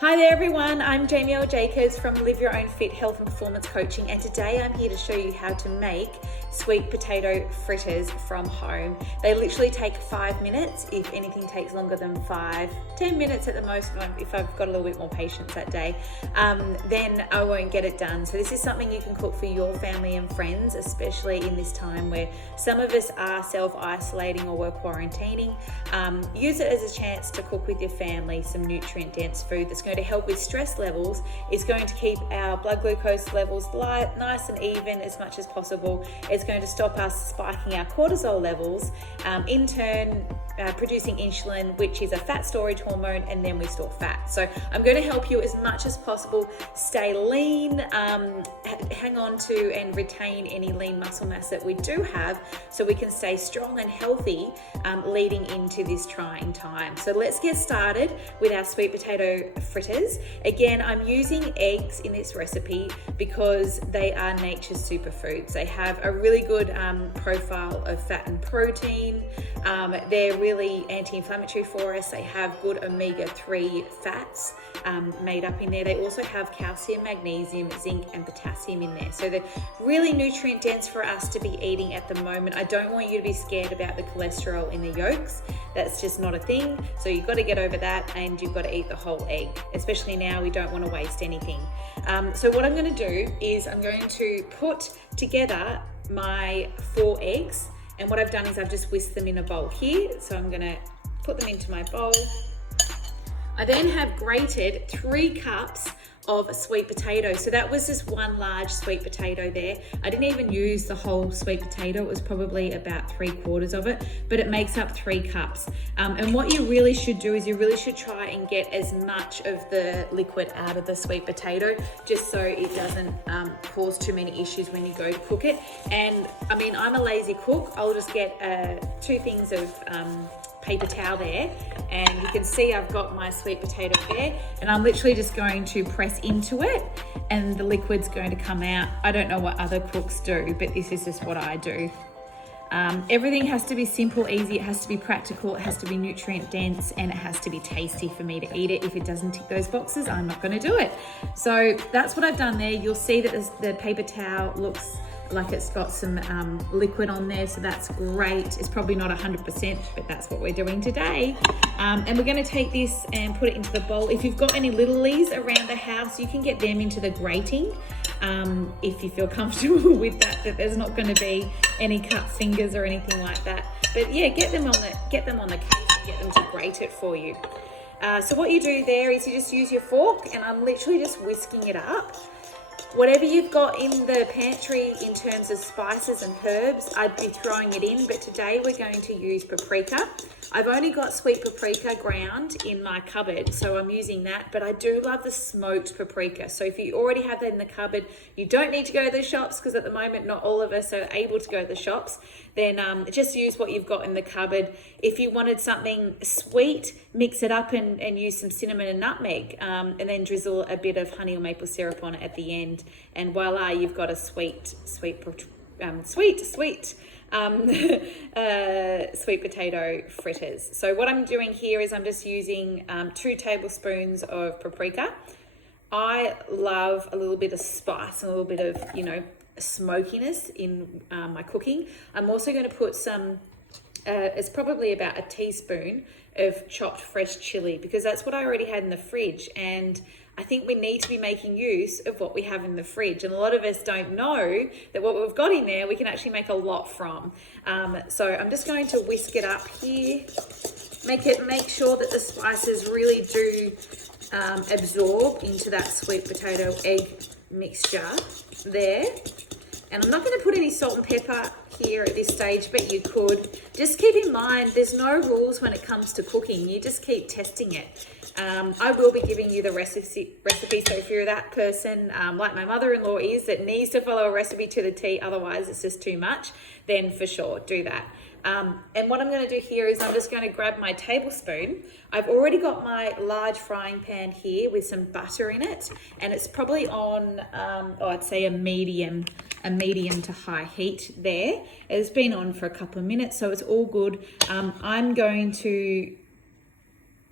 Hi there everyone, I'm Jaimielle Jacobs from Live Your Own Fit Health and Performance Coaching, and today I'm here to show you how to make sweet potato fritters from home. They literally take 5 minutes. If anything takes longer than 10 minutes at the most, if I've got a little bit more patience that day, then I won't get it done. So this is something you can cook for your family and friends, especially in this time where some of us are self-isolating or we're quarantining. Use it as a chance to cook with your family some nutrient-dense food that's going to help with stress levels. It's going to keep our blood glucose levels nice and even as much as possible. It's going to stop us spiking our cortisol levels, in turn producing insulin, which is a fat storage hormone, and then we store fat. So I'm going to help you as much as possible stay lean, hang on to and retain any lean muscle mass that we do have, so we can stay strong and healthy leading into this trying time. So let's get started with our sweet potato fritters. Again, I'm using eggs in this recipe because they are nature's superfoods. They have a really good profile of fat and protein. They're really anti-inflammatory for us. They have good omega-3 fats made up in there. They also have calcium, magnesium, zinc, and potassium in there. So they're really nutrient dense for us to be eating at the moment. I don't want you to be scared about the cholesterol in the yolks. That's just not a thing. So you've got to get over that, and you've got to eat the whole egg. Especially now, we don't want to waste anything. So what I'm going to do is I'm going to put together my 4 eggs. And what I've done is I've just whisked them in a bowl here. So I'm gonna put them into my bowl. I then have grated 3 cups of sweet potato. So that was just one large sweet potato there. I didn't even use the whole sweet potato. It was probably about 3/4 of it, but it makes up 3 cups. And what you really should do is you really should try and get as much of the liquid out of the sweet potato, just so it doesn't cause too many issues when you go to cook it. And I mean, I'm a lazy cook. I'll just get 2 things of paper towel there, and you can see I've got my sweet potato there, and I'm literally just going to press into it and the liquid's going to come out. I don't know what other cooks do, but this is just what I do. Everything has to be simple, easy, it has to be practical, it has to be nutrient dense, and it has to be tasty for me to eat it. If it doesn't tick those boxes, I'm not going to do it. So that's what I've done there. You'll see that the paper towel looks like it's got some liquid on there, so that's great. It's probably not 100%, but that's what we're doing today. And we're going to take this and put it into the bowl. If you've got any littlies around the house, you can get them into the grating if you feel comfortable with that there's not going to be any cut fingers or anything like that. But yeah, get them on the case and get them to grate it for you. So what you do there is you just use your fork, and I'm literally just whisking it up. Whatever you've got in the pantry in terms of spices and herbs, I'd be throwing it in, but today we're going to use paprika. I've only got sweet paprika ground in my cupboard, so I'm using that, but I do love the smoked paprika. So if you already have that in the cupboard, you don't need to go to the shops, because at the moment not all of us are able to go to the shops. Then just use what you've got in the cupboard. If you wanted something sweet, mix it up and use some cinnamon and nutmeg, and then drizzle a bit of honey or maple syrup on it at the end, and voila, you've got a sweet potato fritters. So what I'm doing here is I'm just using 2 tablespoons of paprika. I love a little bit of spice and a little bit of, smokiness in my cooking. I'm also going to put some, it's probably about a teaspoon of chopped fresh chili, because that's what I already had in the fridge, and I think we need to be making use of what we have in the fridge. And a lot of us don't know that what we've got in there, we can actually make a lot from. So I'm just going to whisk it up here. Make sure that the spices really do absorb into that sweet potato egg mixture there. And I'm not going to put any salt and pepper here at this stage, but you could. Just keep in mind, there's no rules when it comes to cooking. You just keep testing it. I will be giving you the recipe, so if you're that person, like my mother-in-law is, that needs to follow a recipe to the T, otherwise it's just too much, then for sure, do that. And what I'm going to do here is I'm just going to grab my tablespoon. I've already got my large frying pan here with some butter in it, and it's probably on, I'd say a medium to high heat there. It's been on for a couple of minutes, so it's all good. I'm going to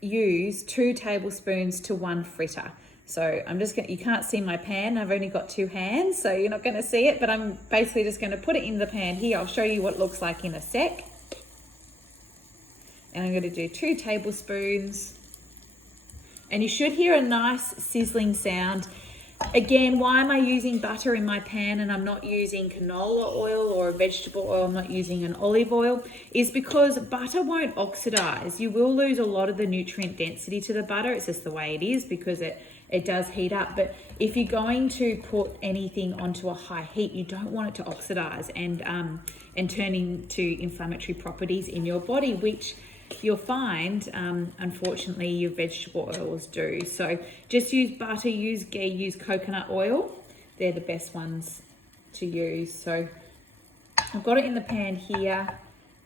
use 2 tablespoons to 1 fritter. So I'm just going, you can't see my pan, I've only got 2 hands, so you're not going to see it, but I'm basically just going to put it in the pan here. I'll show you what it looks like in a sec. And I'm going to do 2 tablespoons. And you should hear a nice sizzling sound. Again, why am I using butter in my pan and I'm not using canola oil or a vegetable oil, I'm not using an olive oil, is because butter won't oxidize. You will lose a lot of the nutrient density to the butter. It's just the way it is because it does heat up. But if you're going to put anything onto a high heat, you don't want it to oxidize and turn into inflammatory properties in your body, which you'll find, unfortunately, your vegetable oils do. So just use butter, use ghee, use coconut oil. They're the best ones to use. So I've got it in the pan here.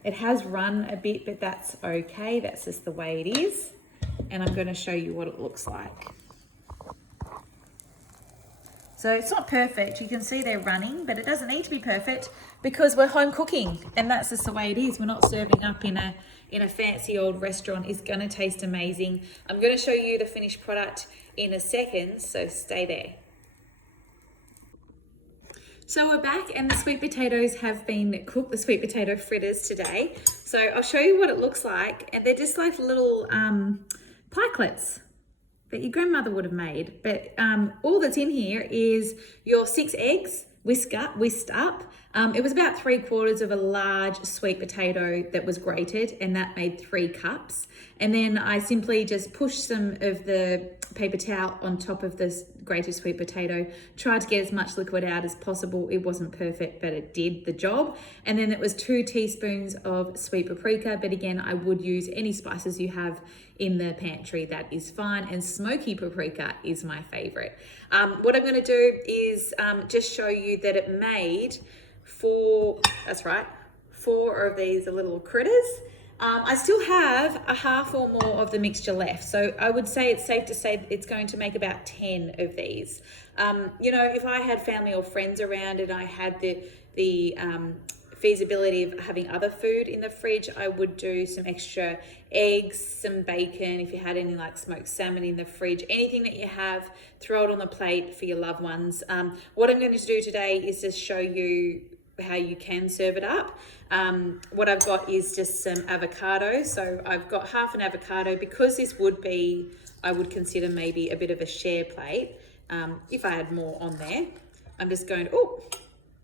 It has run a bit, but that's okay. That's just the way it is. And I'm going to show you what it looks like. So it's not perfect. You can see they're running, but it doesn't need to be perfect because we're home cooking and that's just the way it is. We're not serving up in a fancy old restaurant. It's going to taste amazing. I'm going to show you the finished product in a second, so stay there. So we're back and the sweet potatoes have been cooked, the sweet potato fritters today. So I'll show you what it looks like, and they're just like little pikelets that your grandmother would have made. But all that's in here is your 6 eggs whisked up. It was about 3/4 of a large sweet potato that was grated, and that made 3 cups. And then I simply just pushed some of the paper towel on top of this grated sweet potato, tried to get as much liquid out as possible. It wasn't perfect, but it did the job. And then it was 2 teaspoons of sweet paprika, but again, I would use any spices you have in the pantry, that is fine. And smoky paprika is my favorite. What I'm going to do is just show you that it made 4 of these little critters. I still have a half or more of the mixture left, so I would say it's safe to say it's going to make about 10 of these. You know, if I had family or friends around and I had the feasibility of having other food in the fridge, I would do some extra eggs, some bacon, if you had any like smoked salmon in the fridge, anything that you have, throw it on the plate for your loved ones. What I'm going to do today is just show you how you can serve it up. What I've got is just some avocado. So I've got half an avocado because this would be, I would consider maybe a bit of a share plate. If I had more on there, I'm just going to, oh,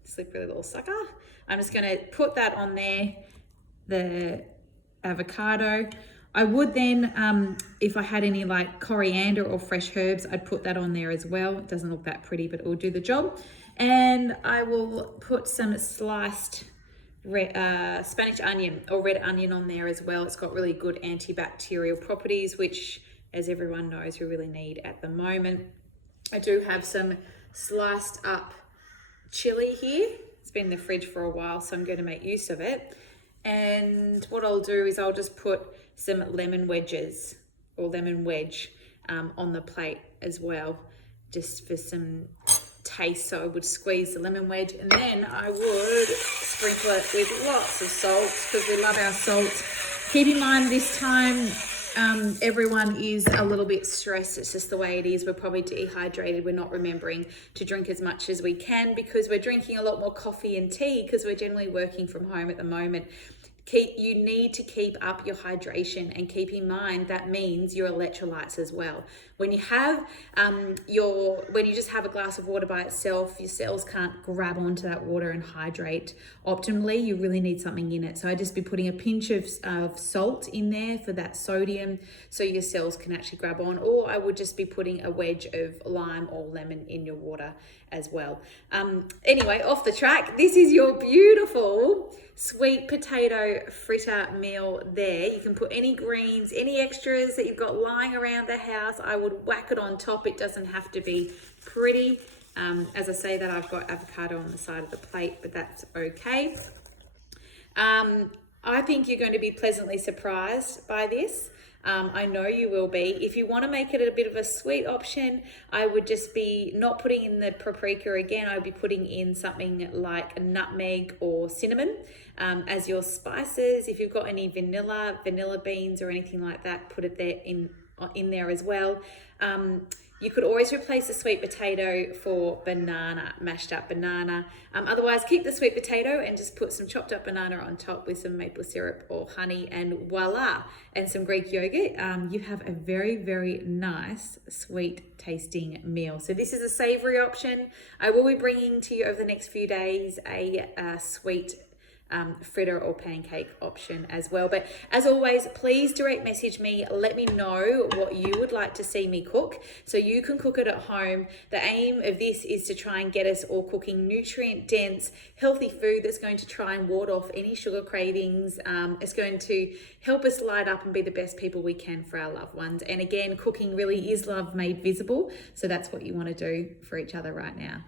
slippery little sucker. I'm just going to put that on there, the avocado. I would then, if I had any like coriander or fresh herbs, I'd put that on there as well. It doesn't look that pretty, but it will do the job. And I will put some sliced Spanish onion or red onion on there as well. It's got really good antibacterial properties, which, as everyone knows, we really need at the moment. I do have some sliced up chili here. It's been in the fridge for a while, so I'm going to make use of it. And what I'll do is I'll just put some lemon wedges or lemon wedge on the plate as well, just for some taste. So I would squeeze the lemon wedge and then I would sprinkle it with lots of salt because we love our salt. Keep in mind this time everyone is a little bit stressed. It's just the way it is. We're probably dehydrated. We're not remembering to drink as much as we can because we're drinking a lot more coffee and tea because we're generally working from home at the moment. You need to keep up your hydration, and keep in mind that means your electrolytes as well. When you have when you just have a glass of water by itself, your cells can't grab onto that water and hydrate optimally. You really need something in it. So I'd just be putting a pinch of salt in there for that sodium so your cells can actually grab on, or I would just be putting a wedge of lime or lemon in your water as well. Anyway, off the track, this is your beautiful sweet potato fritter meal there. You can put any greens, any extras that you've got lying around the house. I would whack it on top. It doesn't have to be pretty. As I say that, I've got avocado on the side of the plate, but that's okay. I think you're going to be pleasantly surprised by this. I know you will be. If you want to make it a bit of a sweet option, I would just be not putting in the paprika again. I would be putting in something like nutmeg or cinnamon as your spices. If you've got any vanilla beans or anything like that, put it there in there as well. You could always replace the sweet potato for banana, mashed up banana. Otherwise, keep the sweet potato and just put some chopped up banana on top with some maple syrup or honey, and voila, and some Greek yogurt. You have a very, very nice, sweet tasting meal. So this is a savory option. I will be bringing to you over the next few days a sweet fritter or pancake option as well. But as always, please direct message me. Let me know what you would like to see me cook so you can cook it at home. The aim of this is to try and get us all cooking nutrient dense, healthy food that's going to try and ward off any sugar cravings. It's going to help us light up and be the best people we can for our loved ones. And again, cooking really is love made visible. So that's what you want to do for each other right now.